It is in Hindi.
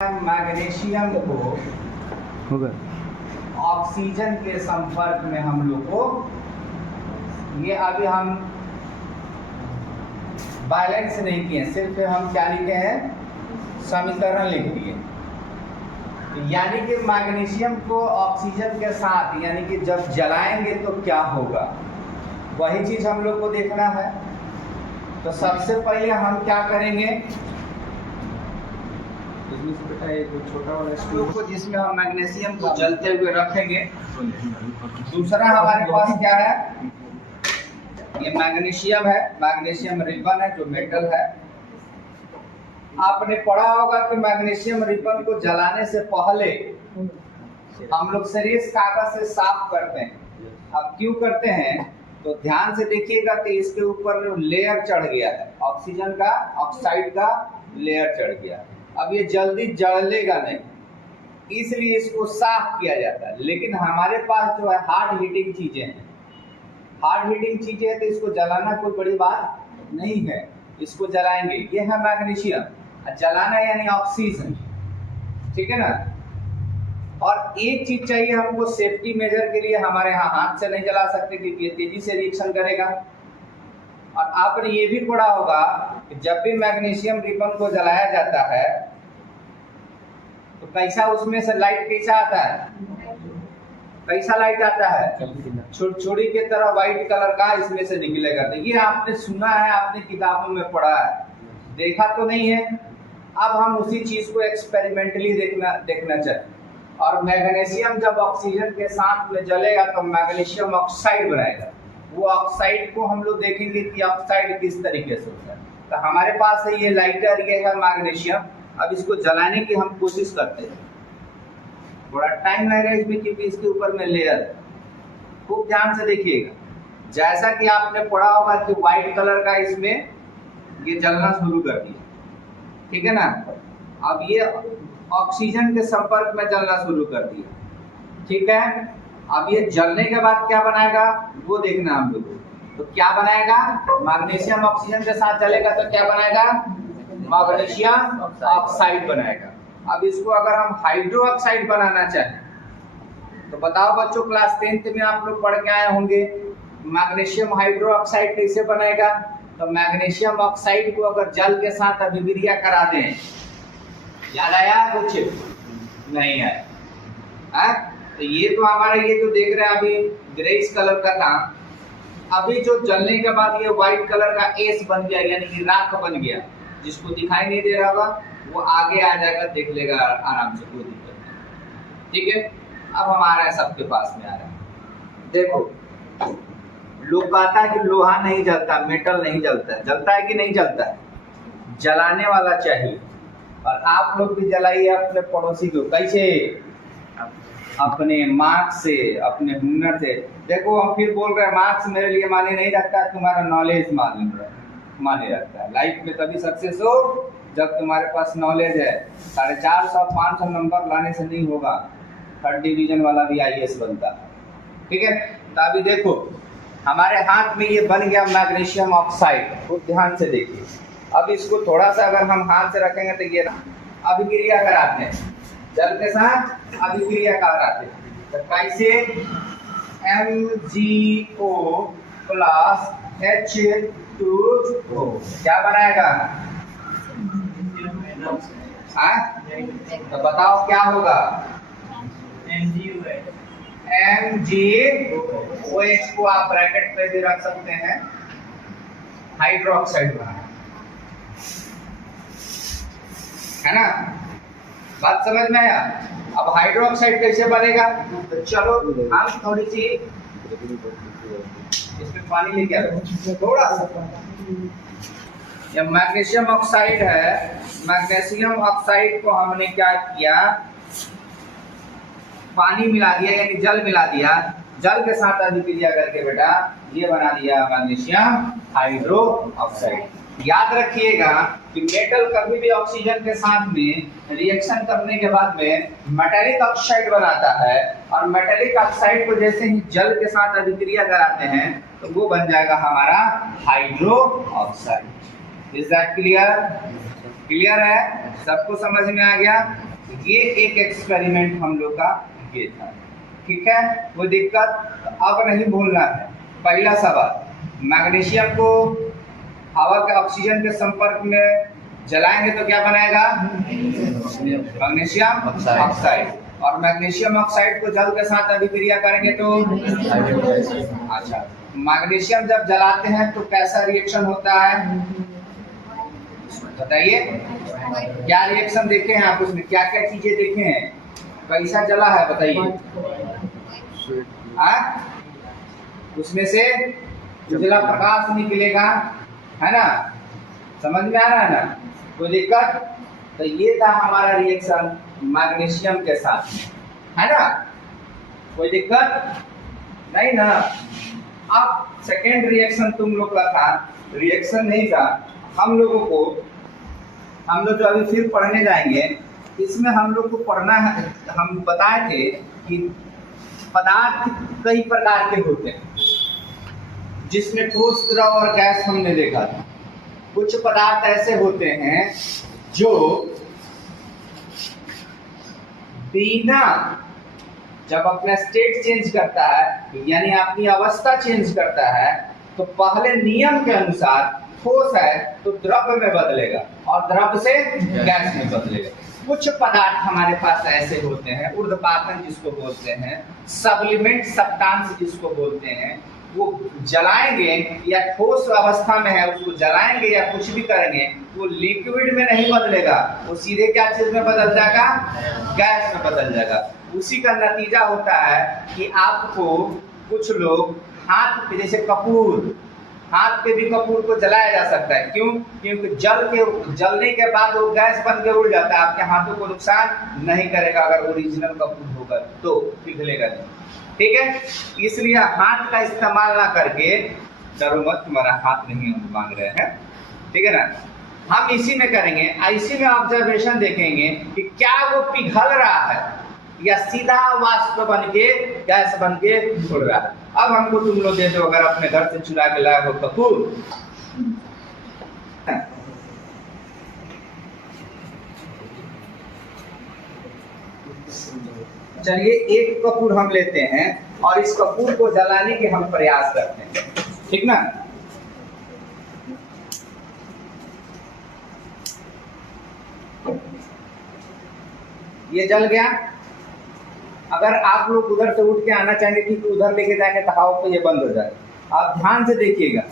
मैग्नीशियम को ऑक्सीजन के संपर्क में हम लोग को, ये अभी हम बैलेंस नहीं किए, सिर्फ हम क्या लिखे हैं, समीकरण लिख दिए। यानी कि मैग्नीशियम को ऑक्सीजन के साथ, यानी कि जब जलाएंगे तो क्या होगा, वही चीज हम लोग को देखना है। तो सबसे पहले हम क्या करेंगे, छोटा वाला स्टोव को जिसमें हम मैग्नीशियम को जलते हुए रखेंगे। दूसरा हमारे पास क्या है, ये मैग्नीशियम है, मैग्नीशियम रिबन है जो मेटल है। आपने पढ़ा होगा कि मैग्नीशियम रिबन को जलाने से पहले हम लोग सरीस कागज से साफ करते हैं। अब क्यों करते हैं तो ध्यान से देखिएगा कि इसके ऊपर लेयर चढ़ गया है, ऑक्सीजन का, ऑक्साइड का लेयर चढ़ गया। अब ये जल्दी जलेगा नहीं, इसलिए इसको साफ किया जाता है। लेकिन हमारे पास जो है हार्ड हीटिंग चीजें हैं, हार्ड हीटिंग चीजें हैं, तो इसको जलाना कोई बड़ी बात नहीं है, इसको जलाएंगे। ये है मैग्नीशियम, जलाना यानी ऑक्सीजन, ठीक है ना। और एक चीज चाहिए हमको सेफ्टी मेजर के लिए, हमारे यहाँ हाथ से नहीं जला सकते क्योंकि ये तेजी से रिएक्शन करेगा। और आपने ये भी पढ़ा होगा कि जब भी मैग्नीशियम रिबन को जलाया जाता है तो कैसा उसमें से लाइट कैसा आता है, कैसा लाइट आता है, छुरी के तरह व्हाइट कलर का इसमें से निकलेगा। तो ये आपने सुना है, आपने किताबों में पढ़ा है, देखा तो नहीं है। अब हम उसी चीज को एक्सपेरिमेंटली देखना चाहिए। और मैग्नीशियम जब ऑक्सीजन के साथ में जलेगा तो मैग्नीशियम ऑक्साइड बनाएगा। वो ऑक्साइड को हम लोग देखेंगे कि ऑक्साइड किस तरीके से होता है। तो हमारे पास है ये लाइटर, ये है मैग्नीशियम। अब इसको जलाने की हम कोशिश करते हैं, थोड़ा टाइम लगेगा इसमें क्योंकि इसके ऊपर में लेयर है। खूब ध्यान से देखिएगा, जैसा कि आपने पढ़ा होगा कि व्हाइट कलर का इसमें ये जलना शुरू कर दिया, ठीक है ना। अब ये ऑक्सीजन के संपर्क में जलना शुरू कर दिया, ठीक है। अब ये जलने के बाद क्या बनाएगा वो देखना हम लोग। तो क्या बनाएगा, मैग्नीशियम ऑक्सीजन के साथ जलेगा तो क्या बनाएगा, मैग्नीशियम ऑक्साइड बनाएगा। अब इसको अगर हम हाइड्रो ऑक्साइड बनाना चाहें तो बताओ बच्चों, क्लास 10th में आप लोग पढ़ के आए होंगे मैग्नीशियम हाइड्रो ऑक्साइड कैसे बनेगा। तो मैग्नीशियम ऑक्साइड को अगर जल के साथ अभिक्रिया करा दें, याद आया कुछ नहीं आया? तो ये तो हमारा, ये तो देख रहे हैं अभी ग्रेइश कलर का था, अभी जो जलने के बाद ये व्हाइट कलर का एस बन गया, यानी कि राख बन गया। जिसको दिखाई नहीं दे रहा होगा वो आगे आ जाएगा, देख लेगा आराम से, कोई दिक्कत नहीं, ठीक है। अब हमारा सबके पास में आ रहा है, देखो लोग कहता है कि लोहा नहीं जलता, मेटल नहीं जलता, जलता है कि नहीं जलता है, जलाने वाला चाहिए। और आप लोग भी जलाइए अपने पड़ोसी को, कैसे, अपने मार्क्स से, अपने हुनर से। देखो हम फिर बोल रहे हैं मार्क्स मेरे लिए माने नहीं रखता, तुम्हारा नॉलेज माने रखता है। लाइफ में तभी सक्सेस हो जब तुम्हारे पास नॉलेज है। 450-500 नंबर लाने से नहीं होगा, 3rd डिवीजन वाला भी IAS बनता है, ठीक है। तो अभी देखो हमारे हाथ में ये बन गया मैग्नीशियम ऑक्साइड, खूब ध्यान से देखिए। अब इसको थोड़ा सा अगर हम हाथ से रखेंगे तो ये अभिक्रिया कराते हैं, जल के साथ अभिक्रिया कराते हैं। तो कैसे, MgO प्लस H2O क्या बनाएगा, तो बताओ क्या होगा, MgOH को आप ब्रैकेट पे भी रख सकते हैं, हाइड्रोक्साइड बनाएगा, है ना। बात समझ में आया। अब हाइड्रोक्साइड कैसे बनेगा, तो चलो हम थोड़ी सी इसमें पानी लेके आ रहे थोड़ा सा। ये मैग्नीशियम ऑक्साइड है, मैग्नीशियम ऑक्साइड को हमने क्या किया, पानी मिला दिया, यानी जल मिला दिया, जल के साथ अभिक्रिया करके बेटा ये बना दिया मैग्नीशियम हाइड्रो ऑक्साइड। याद रखिएगा कि मेटल कभी भी ऑक्सीजन के साथ में रिएक्शन करने के बाद में मेटेलिक ऑक्साइड बनाता है, और मेटेलिक ऑक्साइड को जैसे ही जल के साथ अभिक्रिया कराते हैं तो वो बन जाएगा हमारा hydro oxide. Is that clear? Clear है, सबको समझ में आ गया। ये एक एक्सपेरिमेंट हम लोग का ये था, ठीक है। वो दिक्कत अब नहीं भूलना है। पहला सवाल, मैग्नीशियम को हवा के ऑक्सीजन के संपर्क में जलाएंगे तो क्या बनाएगा? Magnesium oxide. और मैग्नीशियम ऑक्साइड को जल के साथ अभिक्रिया करेंगे तो अच्छा, मैग्नीशियम जब जलाते हैं तो कैसा रिएक्शन होता है बताइए? क्या रिएक्शन देखे हैं आप? उसमें क्या क्या चीजें देखे हैं? कैसा जला है बताइए? उसमें से उजला प्रकाश निकलेगा, है ना? समझ में आ रहा है ना? कोई दिक्कत? तो ये था हमारा रिएक्शन मैग्नीशियम के साथ, है ना? कोई दिक्कत नहीं ना? अब सेकेंड रिएक्शन तुम लोग का था, रिएक्शन नहीं था, हम लोग जो अभी फिर पढ़ने जाएंगे, इसमें हम लोग को पढ़ना है। हम बताए थे कि पदार्थ कई प्रकार के होते हैं, जिसमें ठोस, द्रव और गैस हमने देखा था। कुछ पदार्थ ऐसे होते हैं जो बिना, जब अपना स्टेट चेंज करता है यानी अपनी अवस्था चेंज करता है, तो पहले नियम के अनुसार ठोस है तो द्रव में बदलेगा और द्रव से गैस में बदलेगा। कुछ पदार्थ हमारे पास ऐसे होते हैं, ऊर्ध्वपातन जिसको बोलते हैं, सब्लिमेंट सब्सटेंस जिसको बोलते हैं, वो जलाएंगे या ठोस अवस्था में है उसको जलाएंगे या कुछ भी करेंगे, वो लिक्विड में नहीं बदलेगा, वो सीधे क्या चीज में बदल जाएगा? गैस में बदल जाएगा। उसी का नतीजा होता है कि आपको कुछ लोग हाथ पे, जैसे कपूर, हाथ पे भी कपूर को जलाया जा सकता है। क्यों? क्योंकि जलने के बाद वो गैस बन के उड़ जाता है, आपके हाथों को नुकसान नहीं करेगा अगर ओरिजिनल कपूर होगा तो, पिघलेगा नहीं, ठीक है। इसलिए हाथ का इस्तेमाल ना करके, डरो मत, तुम्हारा हाथ नहीं हम मांग रहे हैं, ठीक है ना? हम इसी में करेंगे, इसी में ऑब्जर्वेशन देखेंगे कि क्या वो पिघल रहा है या सीधा वाष्प बन के, गैस बन के उड़ रहा है। अब हमको तुम लोग दे दो, अगर अपने घर से चुरा के लाए हो कपूर, चलिए एक कपूर हम लेते हैं और इस कपूर को जलाने के हम प्रयास करते हैं, ठीक ना? ये जल गया। अगर आप लोग उधर से उठ के आना चाहेंगे कि उधर लेके जाएंगे तो हवा पे ये बंद हो जाए। आप ध्यान से देखिएगा।